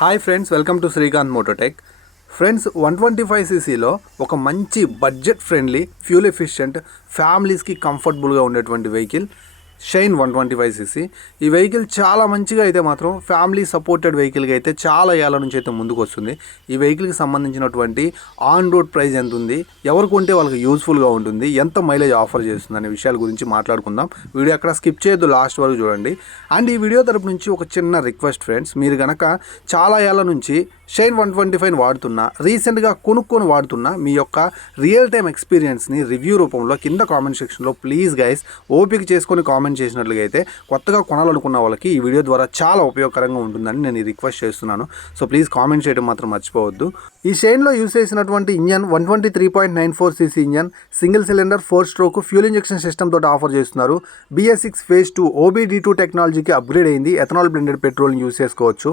Hi friends welcome to Srikanth Mototech friends one twenty five సీసీలో ఒక మంచి budget friendly fuel efficient ఫ్యామిలీస్కి కంఫర్టబుల్గా ఉండేటువంటి vehicle. Shine one twenty five CC ఈ vehicle చాలా మంచిగా అయితే మాత్రం ఫ్యామిలీ సపోర్టెడ్ వెహికల్గా అయితే చాలా ఏళ్ళ నుంచి అయితే ముందుకు వస్తుంది. ఈ వెహికల్కి సంబంధించినటువంటి ఆన్ రోడ్ ప్రైస్ ఎంత ఉంది? ఎవరు కొంటే వాళ్ళకి యూస్ఫుల్గా ఉంటుంది? ఎంత మైలేజ్ ఆఫర్ చేస్తుంది? అనే విషయాల గురించి మాట్లాడుకుందాం. వీడియో అక్కడ స్కిప్ చేయొద్దు లాస్ట్ వరకు చూడండి. అండ్ ఈ వీడియో తరపు నుంచి ఒక చిన్న రిక్వెస్ట్ ఫ్రెండ్స్ మీరు కనుక చాలా ఏళ్ళ నుంచి షైన్ వన్ ట్వంటీ ఫైవ్ వాడుతున్నా రీసెంట్గా కొనుక్కొని వాడుతున్నా మీ యొక్క రియల్ టైం ఎక్స్పీరియన్స్ని రివ్యూ రూపంలో కింద కామెంట్ సెక్షన్లో ప్లీజ్ గైస్ ఓపిక చేసుకొని కామెంట్ చేసినట్లుగా అయితే కొత్తగా కొనాలనుకున్న వాళ్ళకి ఈ వీడియో ద్వారా చాలా ఉపయోగకరంగా ఉంటుందని నేను రిక్వెస్ట్ చేస్తున్నాను. సో ప్లీజ్ కామెంట్ చేయడం మాత్రం మర్చిపోవద్దు. ఈ షైన్లో యూస్ చేసినటువంటి engine one twenty three point nine four CC engine single cylinder four stroke fuel injection system తోటి ఆఫర్ చేస్తున్నారు. BS six phase two OBD two టెక్నాలజీకి అప్గ్రేడ్ అయింది. ఎథనాల్ బ్లెండెడ్ పెట్రోల్ని యూస్ చేసుకోవచ్చు.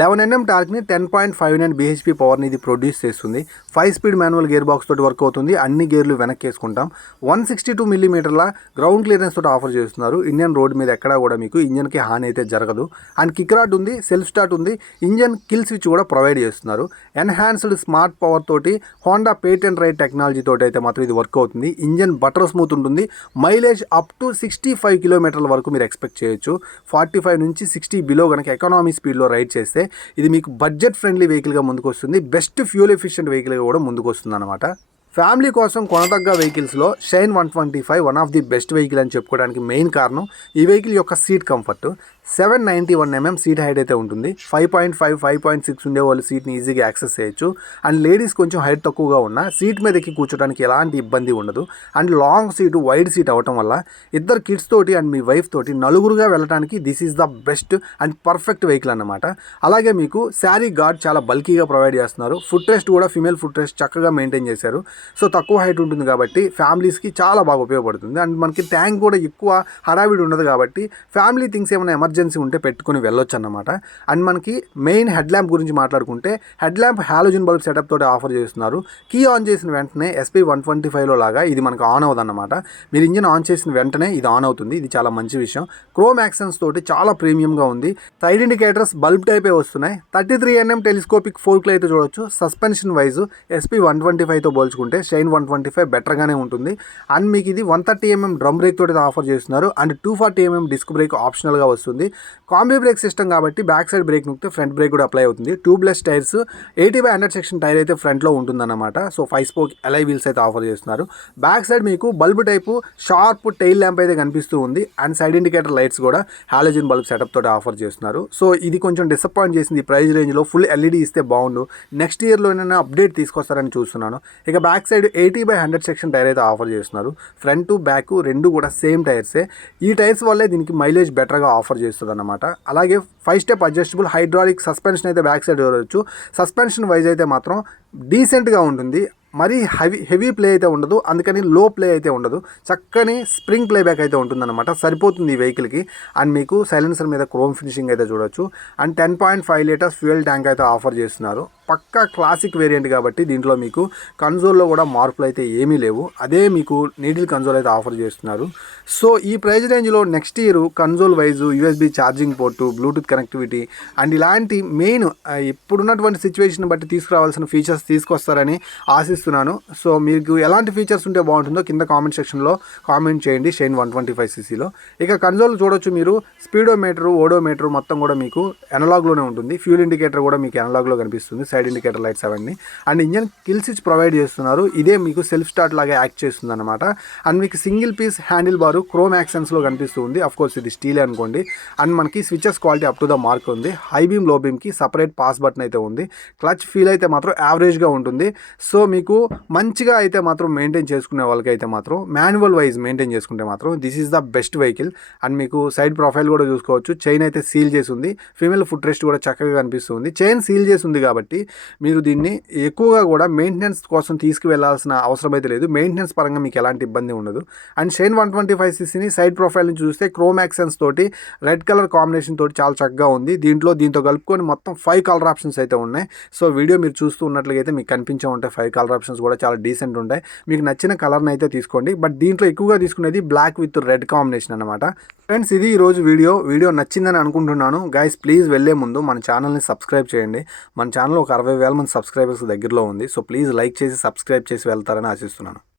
Eleven NM టార్క్ని ten point five nine BHP పవర్ని ఇది produce చేస్తుంది. Five speed manual gear box తోటి వర్క్ అవుతుంది. అన్ని గేర్లు వెనక్కి వేసుకుంటాం వన్ సిక్స్టీ టూ మిల్లీమీటర్ల గ్రౌండ్ క్లియరెన్స్ తోటి ఆఫర్ చేస్తున్నారు. ఇండియన్ రోడ్ మీద ఎక్కడా కూడా మీకు ఇంజన్కి హాని అయితే జరగదు. అండ్ కిక్ రాట్ ఉంది సెల్ఫ్ స్టార్ట్ ఉంది. ఇంజన్ కిల్ స్విచ్ కూడా ప్రొవైడ్ చేస్తున్నారు. ఎన్హాన్స్డ్ స్మార్ట్ పవర్ తోటి హోండా పేటెంట్ రైడ్ టెక్నాలజీ తోటి అయితే మాత్రం ఇది వర్క్ అవుతుంది. ఇంజన్ బటర్ స్మూత్ ఉంటుంది. Mileage up to sixty five కిలోమీటర్ల వరకు మీరు ఎక్స్పెక్ట్ చేయొచ్చు. ఫార్టీ ఫైవ్ నుంచి సిక్స్టీ బిలో కనుక ఎకనామీ స్పీడ్లో రైడ్ చేస్తే ఇది మీకు బడ్జెట్ ఫ్రెండ్లీ వెహికల్గా ముందుకు వస్తుంది బెస్ట్ ఫ్యూల్ ఎఫిషియెంట్ వెహికల్గా కూడా ముందుకు వస్తుంది అనమాట ఫ్యామిలీ కోసం కొనదగ్గ వెహికల్స్లో Shine one twenty five one of the best vehicle అని చెప్పుకోవడానికి మెయిన్ కారణం ఈ వెహికల్ యొక్క seat comfort. Seven ninety one MM seat height అయితే ఉంటుంది. Five point five five point six ఉండే వాళ్ళు సీట్ని ఈజీగా యాక్సెస్ చేయొచ్చు. అండ్ లేడీస్ కొంచెం హైట్ తక్కువగా ఉన్న సీట్ మీద ఎక్కి కూర్చోడానికి ఎలాంటి ఇబ్బంది ఉండదు. And long seat wide seat అవటం వల్ల ఇద్దరు కిడ్స్ తోటి అండ్ మీ వైఫ్ తోటి నలుగురుగా వెళ్ళడానికి this is the best and perfect vehicle అన్నమాట. అలాగే మీకు శారీ గార్డ్ చాలా బల్కీగా ప్రొవైడ్ చేస్తున్నారు. ఫుట్ రెస్ట్ కూడా ఫిమేల్ ఫుట్ రెస్ట్ చక్కగా మెయింటైన్ చేశారు. సో తక్కువ హైట్ ఉంటుంది కాబట్టి ఫ్యామిలీస్కి చాలా బాగా ఉపయోగపడుతుంది. అండ్ మనకి ట్యాంక్ కూడా ఎక్కువ హడావిడి ఉండదు కాబట్టి ఫ్యామిలీ థింగ్స్ ఏమైనా ఎమర్జెన్సీ ఉంటే పెట్టుకుని వెళ్ళొచ్చు అన్నమాట అండ్ మనకి మెయిన్ హెడ్ ల్యాంప్ గురించి మాట్లాడుకుంటే head lamp halogen bulb setup తోటి ఆఫర్ చేస్తున్నారు. కీ ఆన్ చేసిన వెంటనే ఎస్పీ వన్ ట్వంటీ ఫైవ్లో లాగా ఇది మనకు ఆన్ అవ్వదన్నమాట. మీరు ఇంజిన్ ఆన్ చేసిన వెంటనే ఇది ఆన్ అవుతుంది. ఇది చాలా మంచి విషయం. క్రోమ్ యాక్సెన్స్ తోటి చాలా ప్రీమియంగా ఉంది. సైడ్ ఇండికేటర్స్ బల్బ్ టైపే వస్తున్నాయి. థర్టీ త్రీ ఎన్ఎం టెలిస్కోపిక్ ఫోర్క్లు అయితే చూడొచ్చు. Suspension wise SP one twenty ఫైవ్తో పోల్చుకుంటే షైన్ వన్ ట్వంటీ ఫైవ్ బెటర్గానే ఉంటుంది. అండ్ మీకు ఇది one thirty MM drum brake తోటి ఆఫర్ చేస్తున్నారు. And two forty MM disc brake ఆప్షనల్గా వస్తుంది. కాంబీ బ్రేక్ సిస్టమ్ కాబట్టి బ్యాక్ సైడ్ బ్రేక్ నొక్కితే ఫ్రంట్ బ్రేక్ కూడా అప్లై అవుతుంది. Tubeless tyres eighty by hundred section tyre అయితే ఫ్రంట్లో ఉంటుందన్నమాట. So five spoke alloy wheels అయితే ఆఫర్ చేస్తున్నారు. బ్యాక్ సైడ్ మీకు bulb type sharp tail lamp అయితే కనిపిస్తూ ఉంది. అండ్ సైడ్ ఇండికేటర్ లైట్స్ కూడా హాలోజిన్ బల్బ్ సెటప్ తోటి ఆఫర్ చేస్తున్నారు. సో ఇది కొంచెం డిసప్పాయింట్ చేసింది. ఈ ప్రైస్ రేంజ్లో ఫుల్ ఎల్ఈడి ఇస్తే బాగుండు. నెక్స్ట్ ఇయర్లోనైనా అప్డేట్ తీసుకొస్తారని చూస్తున్నాను. ఇక back side eighty by hundred section tyre అయితే ఆఫర్ చేస్తున్నారు. ఫ్రంట్ బ్యాక్ రెండు కూడా సేమ్ టైర్సే. ఈ టైర్స్ వల్లే దీనికి మైలేజ్ బెటర్గా ఆఫర్ చేస్తుంది అనమాట అలాగే five step adjustable hydraulic suspension అయితే బ్యాక్ సైడ్ చూడవచ్చు సస్పెన్షన్ వైజ్ అయితే మాత్రం డీసెంట్గా ఉంటుంది. మరీ హెవీ హెవీ ప్లే అయితే ఉండదు. అందుకని లో ప్లే అయితే ఉండదు. చక్కని స్ప్రింగ్ ప్లే బ్యాక్ అయితే ఉంటుందన్నమాట. సరిపోతుంది ఈ వెహికల్కి అండ్ మీకు సైలెన్సర్ మీద క్రోమ్ ఫినిషింగ్ అయితే చూడొచ్చు. And ten point five litres fuel tank అయితే ఆఫర్ చేస్తున్నారు. పక్కా క్లాసిక్ వేరియంట్ కాబట్టి దీంట్లో మీకు కన్సోల్లో కూడా మార్పులు అయితే ఏమీ లేవు. అదే మీకు నీడిల్ కన్సోల్ అయితే ఆఫర్ చేస్తున్నారు. సో ఈ ప్రైస్ రేంజ్లో next year console wise USB charging port Bluetooth connectivity and ఇలాంటి మెయిన్ ఇప్పుడున్నటువంటి సిచ్యువేషన్ బట్టి తీసుకురావాల్సిన ఫీచర్స్ తీసుకొస్తారని ఆశిస్తున్నాను. సో మీకు ఎలాంటి ఫీచర్స్ ఉంటే బాగుంటుందో కింద కామెంట్ సెక్షన్లో కామెంట్ చేయండి. షైన్ వన్ ట్వంటీ ఫైవ్ సీసీలో. ఇక కన్సోల్ చూడొచ్చు మీరు. స్పీడోమీటర్ ఓడోమీటర్ మొత్తం కూడా మీకు ఎనలాగ్లోనే ఉంటుంది. ఫ్యూల్ ఇండికేటర్ కూడా మీకు ఎనలాగ్లో కనిపిస్తుంది. సైడ్ ఇండికేటర్ లైట్స్ అవన్నీ. And engine kill switch provide చేస్తున్నారు. ఇదే మీకు సెల్ఫ్ స్టార్ట్ లాగా యాక్ట్ చేస్తుంది అనమాట అండ్ మీకు single piece handle bar chrome యాక్సెన్స్లో కనిపిస్తుంది. అఫ్ కోర్స్ ఇది స్టీల్ అనుకోండి. అండ్ మనకి switches quality up to the mark ఉంది. హై బీమ్లో బీమ్కి సపరేట్ పాస్ బటన్ అయితే ఉంది. క్లచ్ ఫీల్ అయితే మాత్రం యావరేజ్గా ఉంటుంది. సో మీకు మంచిగా అయితే మాత్రం మెయింటైన్ చేసుకునే వాళ్ళకి అయితే మాత్రం మాన్యువల్ వైజ్ మెయింటైన్ చేసుకుంటే మాత్రం this is the best vehicle and మీకు సైడ్ ప్రొఫైల్ కూడా చూసుకోవచ్చు. చైన్ అయితే సీల్ చేసి ఉంది. ఫీమేల్ ఫుట్ రెస్ట్ కూడా చక్కగా కనిపిస్తుంది. చైన్ సీల్ చేసి ఉంది కాబట్టి మీరు దీన్ని ఎక్కువగా కూడా మెయింటెనెన్స్ కోసం తీసుకువెళ్ళాల్సిన అవసరం అయితే లేదు. మెయింటెనెన్స్ పరంగా మీకు ఎలాంటి ఇబ్బంది ఉండదు. And Shine one twenty five సిసిని side profile నుంచి చూస్తే క్రోమ్ యాక్సెన్స్ తోటి రెడ్ కలర్ కాంబినేషన్ తోటి చాలా చక్కగా ఉంది. దీంట్లో దీంతో కలుపుకొని మొత్తం ఫైవ్ కలర్ ఆప్షన్స్ అయితే ఉన్నాయి. సో వీడియో మీరు చూస్తూ ఉన్నట్లయితే మీకు కనిపించే ఉంటాయి ఫైవ్ కలర్ ఆప్షన్స్ కూడా చాలా డీసెంట్ ఉంటాయి. మీకు నచ్చిన కలర్ని అయితే తీసుకోండి. బట్ దీంట్లో ఎక్కువగా తీసుకునేది బ్లాక్ విత్ రెడ్ కాంబినేషన్ అనమాట ఫ్రెండ్స్ ఇది ఈరోజు వీడియో. వీడియో నచ్చిందని అనుకుంటున్నాను. గైస్ ప్లీజ్ వెళ్ళే ముందు మన ఛానల్ని సబ్స్క్రైబ్ చేయండి. మన ఛానల్ ఒక అరవై వేల మంది సబ్స్క్రైబర్స్ దగ్గరలో ఉంది. సో ప్లీజ్ లైక్ చేసి సబ్స్క్రైబ్ చేసి వెళ్తారని ఆశిస్తున్నాను.